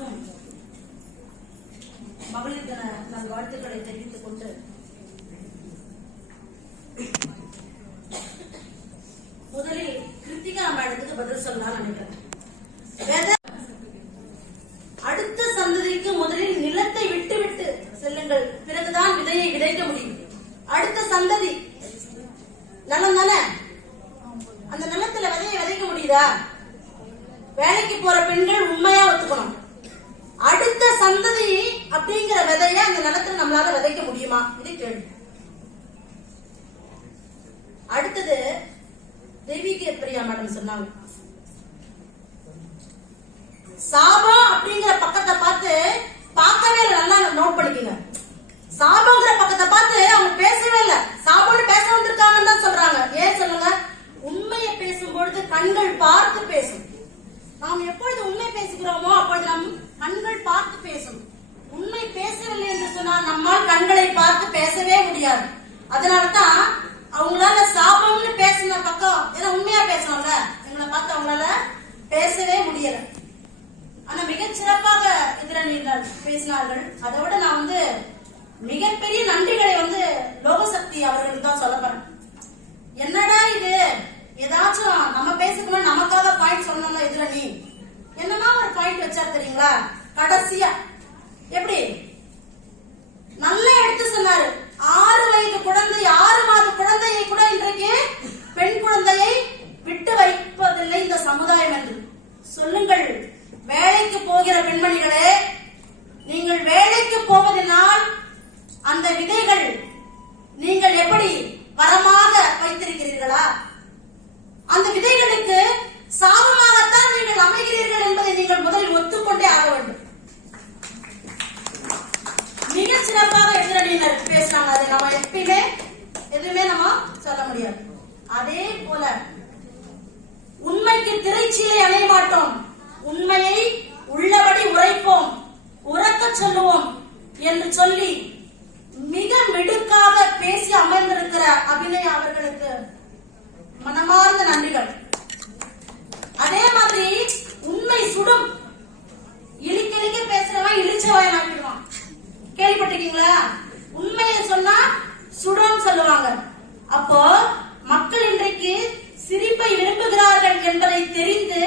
அனைவருக்கும் மகளிர் தின நல்வாழ்த்துக்களை தெரிவித்துக் கொண்டு முதலில் கிருத்திகா மேடத்துக்கு பதில் சொல்லலாம் நினைக்கிறேன். அடுத்த சந்ததிக்கு முதலில் நிலத்தை விட்டு விட்டு செல்லுங்கள், பிறகுதான் விதையை விதைக்க முடியும். அடுத்த சந்ததி நலம் தானே, அந்த நிலத்துல விதையை விதைக்க முடியுதா? வேலைக்கு போற பெண்கள் உண்மையா ஒத்துக்கணும். அடுத்த சந்ததி அப்படிங்கிற விதைய அந்த நிலத்துல நம்மளால விதைக்க முடியுமா? இது கேள்வி. அடுத்தது தேவிகே பிரியா மேடம் சொன்னாங்க, சாபம் அப்படிங்கிற பக்கத்தை பார்த்து பார்க்கவே இல்லை. நல்லா நோட் பண்ணிக்கங்க. சாபங்கிற பக்கத்தை பார்த்து அவங்க பேசவே இல்லை. சாபம்னு பேச வந்திருக்காங்கன்னு தான் சொல்றாங்க. ஏன் சொல்லுங்க? உண்மையை பேசும்பொழுது கண்கள் பார்த்து பேசும். நாம் எப்பொழுது உண்மை பேசுகிறோமோ அப்பொழுது நம் கண்கள் பார்த்து பேசும். உண்மை பேசவில்லை என்று சொன்னால் நம்மால் கண்களை பார்த்து பேசவே முடியாது. அதனாலதான் அவங்களால சாபம்னு பேசின பக்கம், ஏன்னா உண்மையா பேசணும்ல, எங்களை பார்த்து அவங்களால பேசவே முடியல. ஆனா மிகச்சிறப்பாக எதிரணியினர் பேசினார்கள். அதை விட நான் மிகப்பெரிய நன்றிகளை லோகசக்தி அவர்களுக்கு தான் சொல்ல போறேன். என்னடா இது, ஏதாச்சும் நம்ம பேசுக்கணும், நமக்காக பாயிண்ட் சொல்லணும்ல எதிரணி, என்னன்னா ஒரு பாயிண்ட் வச்சார் தெரியுங்களா? கடைசியா எப்படி நல்லா எடுத்து சொன்னாரு. 6 வயது குழந்தை, 6 மாத குழந்தையை கூட இன்றைக்கு பெண் குழந்தையை விட்டு வைப்பதில்லை இந்த சமுதாயம் என்று. சொல்லுங்கள், வேலைக்கு போகிற பெண்மணிகளே, நீங்கள் வேலைக்கு போவதனால் அந்த விதைகள் நீங்கள் எப்படி வரமாக வைத்திருக்கிறீர்களா? அந்த விதைகளுக்கு சாபமாகத்தான் நீங்கள் அமைகிறீர்கள் என்பதை நீங்கள் முதலில் ஒத்துக்கொண்டே ஆக வேண்டும். மிக சிறப்பாக எதிரணியினர் பேசினாங்க. அதை நம்ம எப்பயுமே எதுவுமே நம்ம சொல்ல முடியாது. அதே போல உண்மைக்கு திரைச்சீலை அணைய மாட்டோம், உண்மையை உள்ளபடி உரைப்போம், உறக்க சொல்லுவோம் என்று சொல்லி மிக மிடுக்காக பேசி அமர்ந்திருக்கிற அபிநயா அவர்களுக்கு மனமார்ந்த நன்றிகள். அதே மாதிரி உண்மை சுடும், இழிக்க பேசுறவன் இழிச்சவாயன் ஆக்கிடுவான். கேள்விப்பட்டிருக்கீங்களா? உண்மையை சொன்னா சுடும் சொல்லுவாங்க. அப்போ மக்கள் இன்றைக்கு சிரிப்பை விரும்புகிறார்கள் என்பதை தெரிந்து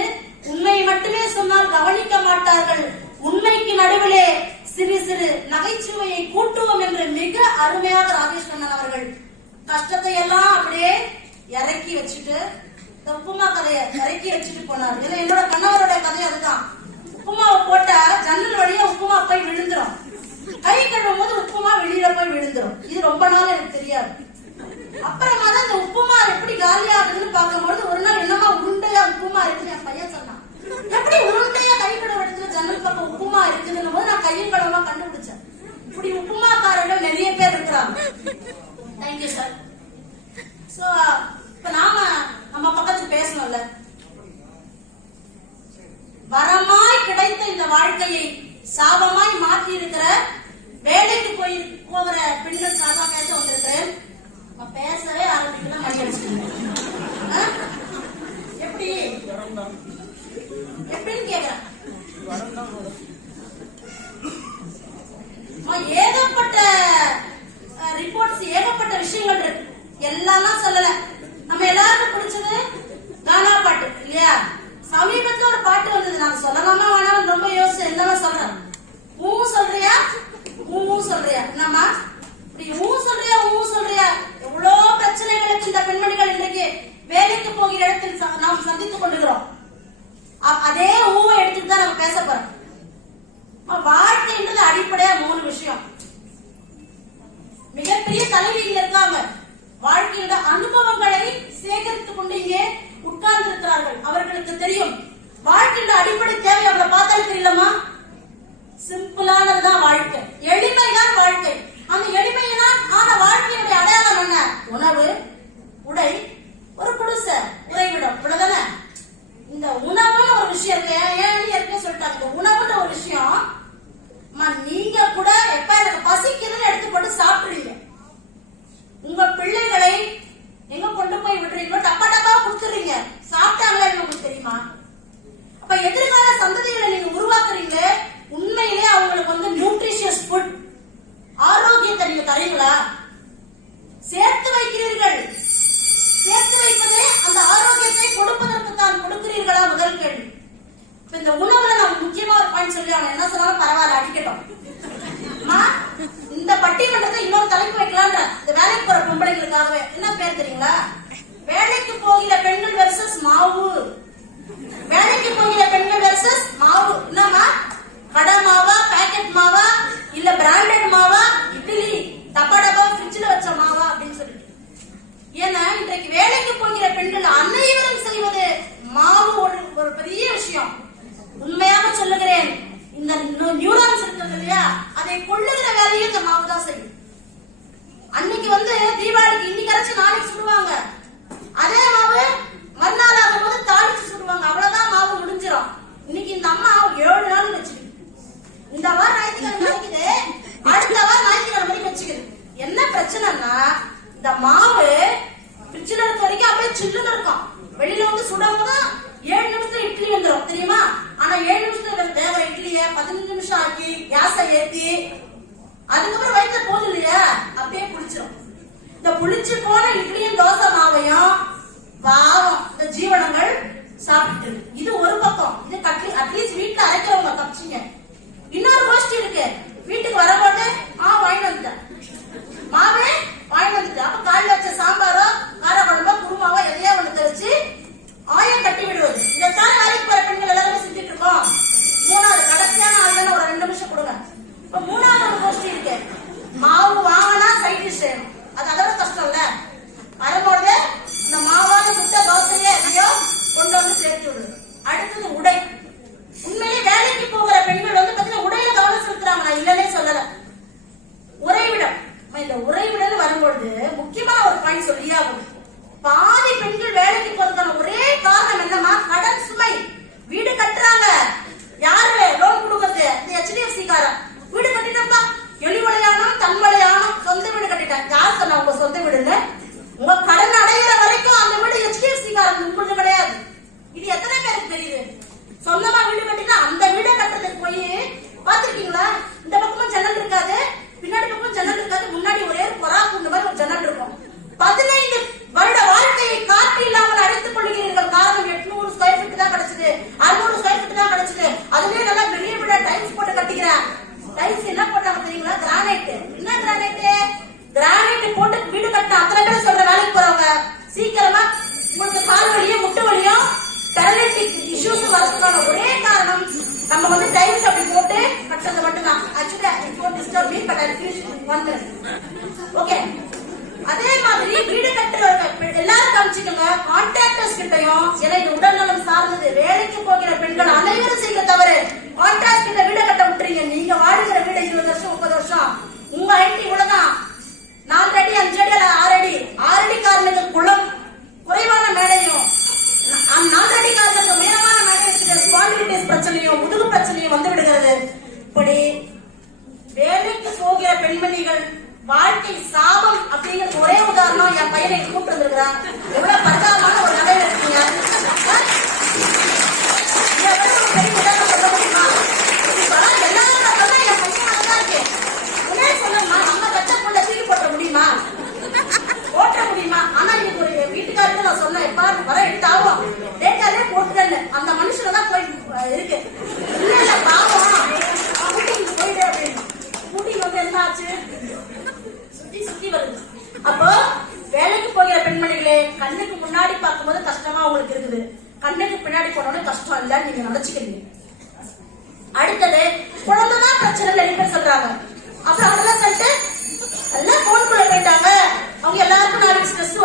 உண்மையை மட்டுமே சொன்னால் கவனிக்க மாட்டார்கள். உண்மைக்கு நடுவிலே சிறு சிறு நகைச்சுவையை கூட்டுவோம் என்று மிக அருமையாக ராஜேஷ் கண்ணன் அவர்கள் கஷ்டத்தை எல்லாம் அப்படியே இறக்கி வச்சுட்டு உப்புமா கதையை இறக்கி வச்சுட்டு போனார். ஏன்னா என்னோட கணவரோட கதை அதுதான். உப்புமாவை போட்டா ஜன்னல் வழியா உப்புமா போய் விழுந்துரும், கை கழுவும் போது உப்புமா வெளியில போய் விழுந்துரும். இது ரொம்ப நாள் எனக்கு தெரியாது. அப்புறமா தான் இந்த உப்புமா எப்படி காலியா ஆகுதுன்னு பார்க்கும்போது ஒரு நாள் என்னமா உருண்டையா உப்புமா இருக்குன்னு என் பையன் சொன்னான். எப்படி உருண்டையா கை கழுவு இடத்துல ஜன்னல் பக்கம் உப்புமா இருக்குன்னு போது நான் கையும் கழுவா கண்டுபிடிச்சேன். இப்படி உப்புமாக்காரர்கள் நிறைய பேர் இருக்கிறாங்க. Thank you sir. சோ இப்ப நம்ம பக்கத்துக்கு பேசணும்ல, வரமாய் கிடைத்த இந்த வாழ்க்கையை சாபமாய் மாற்றி இருக்கிற வேலைக்கு போகிற பெண்கள் சார்பா பேச வந்திருக்கிறேன். பேசவே ஆரம்பிக்கலாம் எப்படி எப்படின்னு கேக்குறேன். ஏகப்பட்ட ரிப்போர்ட்ஸ், ஏகப்பட்ட விஷயங்கள் இருக்கு. எல்லாம் சொல்லல. நம்ம எல்லாருக்கும் பிடிச்சது கானா பாட்டு இல்லையா? சமீபத்துல ஒரு பாட்டு வந்தது, நான் சொல்லலாமா வேணாம் ரொம்ப யோசிச்சு என்னமா சொல்றேன். ஊ சொல்றியா ஊ சொல்றியா, என்னம்மா இப்படி ஊ சொல்றியா ஊ சொல்றியா? எவ்வளவு பிரச்சனைகளுக்கு இந்த பெண்மணிகள் இன்றைக்கு வேலைக்கு போகிற இடத்தில் நாம் சந்தித்துக் கொண்டிருக்கிறோம். அதே ஊவை எடுத்துட்டு தான் நம்ம பேச போறோம். வாழ்க்கைன்றது அடிப்படையா 3 விஷயம். மிகப்பெரிய தலைவியில் இருக்காங்க, வாழ்க்கையோட அனுபவங்களை சேகரித்துக் கொண்டு இங்கே உட்கார்ந்து இருக்கிறார்கள். அவர்களுக்கு தெரியும் வாழ்க்கையோட அடிப்படை தேவை. அவளை பார்த்தாலும் தெரியலமா, சிம்பிளானதுதான் வாழ்க்கை, எளிமைதான் வாழ்க்கை. அந்த எளிமையினால் ஆன வாழ்க்கையுடைய அடையாளம் என்ன? உணவு, உடை, ஒரு குடிசை, உறைவிடம், இவ்வளவுதானே. இந்த உணவுன்னு ஒரு விஷயம் இருக்கு. ஏன் ஏற்கனவே சொல்லிட்டாங்க, உணவுன்ற ஒரு விஷயம் நீங்க கூட எப்ப எனக்கு பசிக்குதுன்னு எடுத்து போட்டு சாப்பிடுறீங்க. உங்க பிள்ளைகளை எங்க கொண்டு போய் விடுறீங்களோ டப்பா டப்பா கொடுத்துறீங்க. சாப்பிட்டாங்களா உங்களுக்கு தெரியுமா? அப்ப எதிர்கால சுடும் போது 7 நிமிஷத்துல இட்லி வந்துடும் தெரியுமா? ஆனா 7 நிமிஷத்துல வேக இட்லிய 15 நிமிஷம் ஆக்கி கேஸை ஏத்தி அதுக்கப்புறம் வயிற்று போதும் இல்லையா, அப்படியே புளிச்சிடும். இந்த புளிச்சு போன இட்லியும் தோசை மாவையும் பாவம் இந்த ஜீவனங்கள் சாப்பிட்டு. இது ஒரு பக்கம். இது அட்லீஸ்ட் வீட்டுல அரைக்கிறவங்க தப்பிச்சிங்க. இன்னொரு கோஷ்டி இருக்கு. வீட்டுக்கு வரும்போது வாங்கிட்டு வந்துட்டேன், மாவே வாங்கிட்டு வந்துட்டேன். அப்ப காலையில வச்ச சாம்பாரோ கார குழம்போ குருமாவோ எதையோ ஒண்ணு தெரிச்சு ஆயம் கட்டி விடுவது. இதைத்தான் வேலைக்கு போற பெண்கள் எல்லாருமே செஞ்சுட்டு இருக்கோம். மூணாவது கடைசியான ஆள் ஒரு 2 நிமிஷம் கொடுங்க. இப்ப மூணாவது ஒரு கோஷ்டி இருக்கு. மாவு வாங்கினா சைட் டிஷ் செய்யணும். அது அதோட கஷ்டம் இல்ல. வரும்போது இந்த மாவான சுத்த தோசையே எதையோ கொண்டு வந்து சேர்த்து விடுது. அடுத்தது உடை. உண்மையிலே வேலைக்கு போகிற பெண்கள் வந்து பாத்தீங்கன்னா உடையில கவனம் செலுத்துறாங்க, நான் இல்லன்னே சொல்லல. உறைவிடம். இந்த உறைவிடம் வரும்பொழுது முக்கியமான ஒரு பாயிண்ட் சொல்லியாகும். பாதி பெண்கள் வேலைக்கு போறதுக்கான ஒரே காரணம் என்னமா, கடன் சுமை. வீடு கட்டுறாங்க, யாரு லோன் கொடுக்கறது? இந்த HDFC காரன். வீடு கட்டிட்டப்பா, எளிவளையானம் தன்வளையானம், சொந்த வீடு கட்டிட்டேன். யார் சொன்னா உங்க சொந்த வீடுன்னு? உங்க கடன் அடைகிற வரைக்கும் அந்த வீடு HDFC காரன் உங்களுக்கு கிடையாது. இது எத்தனை பேருக்கு தெரியுது? சொந்தமா வீடு கட்டினா அந்த வீடை கட்டுறதுக்கு போய் பாத்துருக்கீங்களா? இந்த பக்கமும் ஜன்னல் இருக்காது, பின்னாடி பக்கம் ஜன்னல் இருக்காது, முன்னாடி ஒரே பொறா கூண்டு மாதிரி ஒரு ஜன்னல் இருக்கும். 15 வருட வாழ்க்கையை காற்று இல்லாமல் அழைத்துக் கொள்கிறீர்கள். காரணம் 800 ஸ்கொயர் ஃபீட் தான் கிடைச்சது, 600 ஸ்கொயர் ஃபீட் தான் கிடைச்சது. அதுலயே நல்லா பெரிய வீடா டைல்ஸ் போட்டு கட்டிக்கிறேன். டைல்ஸ் என்ன போட்டாங்க தெரியுங்களா? கிரானைட். என்ன கிரானைட்? கிரானைட் போட்டு வீடு கட்டின அத்தனை பேர் சொல்ற வேலைக்கு போறவங்க சீக்கிரமா உங்களுக்கு கால் வலியும் முட்டு வலியும் பேரலிட்டிக் இஷ்யூஸ் வரதுக்கான ஒரே காரணம் நம்ம வந்து டைல்ஸ் அப்படி போட்டு கட்டுறது மட்டும்தான். Actually it won't disturb me but I'll finish one minute. Okay. அதே மாதிரி வீடு கட்டுறவங்க எல்லாரும் கவனிச்சுக்கோங்க. கான்ட்ராக்டர்ஸ் கிட்டையும், ஏன்னா இது உடல்நலம் சார்ந்தது, வேலைக்கு போகிற பெண்கள் அனைவரும் செய்ய தவறு. கான்ட்ராக்ட் கிட்ட வீடு கட்ட விட்டுறீங்க. நீங்க வாழ்கிற வீடு 20 வருஷம் 30 வருஷம். உங்க ஹைட் இவ்வளவுதான், 4 அடி 5 அடி 6 அடி. 6 அடி காரனுக்கு குளம் குறைவான மேடையும், 4 அடி காரனுக்கு உயரமான மேடை வச்சுட்டு ஸ்பாண்டிலிட்டிஸ் பிரச்சனையும் முதுகு பிரச்சனையும் வந்து விடுகிறது. இப்படி வேலைக்கு போகிற பெண்மணிகள் வாழ்க்கை சாபம் அப்படிங்கிறது ஒரே உதாரணம். என் பையனை கூப்பிட்டு வந்திருக்கிறான். எவ்வளவு பரிதாபமான ஒரு நிலையில இருக்கீங்க. பெரிய உதாரணம் சொல்ல முடியுமா? எல்லாரும் சொன்னா என் பையன் தான் இருக்கு. உடனே சொல்லணுமா, நம்ம கச்ச பொண்ணை தூக்கி போட்ட முடியுமா? போட்ட முடியுமா? ஆனா இன்னைக்கு ஒரு வீட்டுக்காரருக்கு நான் சொன்னேன், எப்ப வர 8 ஆகும் டேட்டாலே போட்டுதல்ல. அந்த மனுஷன் தான் போய் இருக்கு. இல்ல இல்ல பாவம் கூட்டிங்க போயிடு அப்படின்னு. கூட்டிங்க வந்து என்ன ஆச்சு? சுத்தி வருது. அப்போ வேலைக்கு போகிற பெண்மணிகளே, கண்ணுக்கு முன்னாடி பார்க்கும்போது கஷ்டமா உங்களுக்கு இருக்குது, கண்ணுக்கு பின்னாடி போனோட கஷ்டம் இல்ல நீங்க நினைச்சுக்கிறீங்க. அடுத்தது குழந்தைதான் பிரச்சனை நிறைய பேர் சொல்றாங்க. அப்புறம் அதெல்லாம் சொல்லிட்டு எல்லாம் போனுக்குள்ள போயிட்டாங்க. அவங்க எல்லாருக்கும் நான் ஸ்ட்ரெஸ்